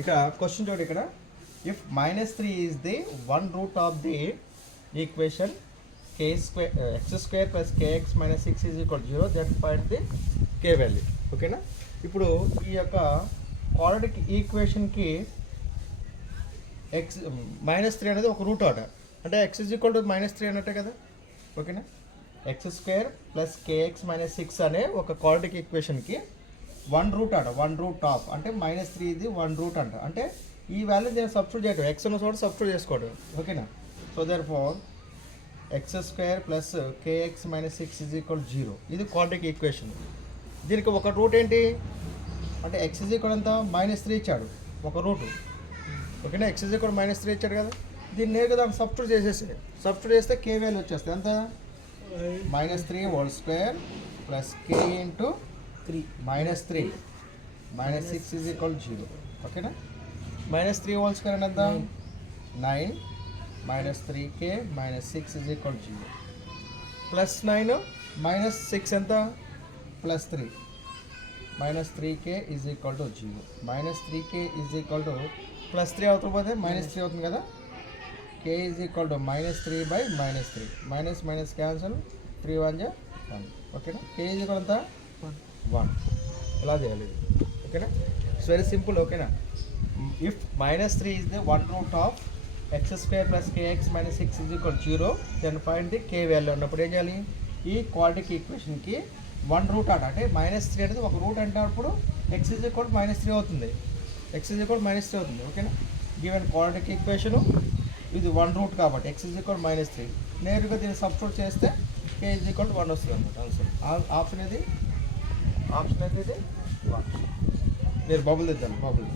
ఇక్కడ క్వశ్చన్ చూడండి. ఇక్కడ if -3 is the one root of the equation x² plus kx minus 6 is equal 0, that find the k value. ఓకేనా? ఇప్పుడు ఈ యొక్క క్వాడ్రాటిక్ ఈక్వేషన్కి -3 అనేది ఒక రూట్ ఆట, అంటే x ఈజ్ ఈక్వల్ టు -3 అన్నట్టే కదా. ఓకేనా? x² ప్లస్ kx మైనస్ 6 అనే ఒక క్వాడ్రాటిక్ ఈక్వేషన్కి వన్ రూట్ ఆట, వన్ రూట్ ఆఫ్ అంటే -3 ఇది వన్ రూట్ అంట. అంటే ఈ వాల్యూ నేను సబ్స్టిట్యూట్ చేయడం, x ఉన్న చోట సబ్స్టిట్యూట్ చేసుకోవడం. ఓకేనా? So there four x² plus kx minus 6 is equal 0. ఇది క్వాడ్రాటిక్ ఈక్వేషన్. దీనికి ఒక రూట్ ఏంటి అంటే x ఈజ్ ఈక్వల్ ఎంత -3 ఇచ్చాడు ఒక రూటు. ఓకేనా? x ఈజ్ ఈక్వల్ -3 ఇచ్చాడు కదా. దీన్ని నేరుగా దాన్ని సబ్స్టిట్యూట్ చేసేసి సబ్స్టిట్యూట్ చేస్తే k వాల్యూ వచ్చేస్తుంది. ఎంత? -3 whole square plus k into -3 -6 is equal 0. ఓకేనా? -3 హోల్ స్క్వేర్ అంటే ఎంత? 9 -3k -6 ఈజ్ ఈక్వల్ 0 ప్లస్ 9 -6 ఎంత? +3 -3k is equal to 0. -3k is equal to +3 అవుతుంది, -3 అవుతుంది కదా. k is equal to -3/-3, minus cancel, 3 1 1. ఓకేనా? k ఈజ్ ఈక్వల్ ఎంత? 1. ఎలా చేయాలి? ఓకేనా? It's very simple. ఓకేనా? If -3 is the one root of x² plus kx minus 6 is equal 0, then find the k value అన్నప్పుడు ఏం చేయాలి? ఈ క్వాడ్రాటిక్ ఈక్వేషన్కి వన్ రూట్ ఆట, అంటే -3 అనేది ఒక రూట్ అంటప్పుడు x ఈజ్ ఈక్వల్ -3 అవుతుంది. x ఈజ్ ఈక్వల్ -3 అవుతుంది. ఓకేనా? గివెన్ క్వాడ్రాటిక్ ఈక్వేషను ఇది వన్ రూట్ కాబట్టి x ఈజ్ ఈక్వల్ -3. నేరుగా దీన్ని సబ్స్టిట్యూట్ చేస్తే k ఈజ్ ఈక్వల్ 1 వస్తుంది అన్నమాట ఆన్సర్. ఆప్షన్ అయితే ఇది 1. మీరు బబుల్ దిద్దాం, బబుల్.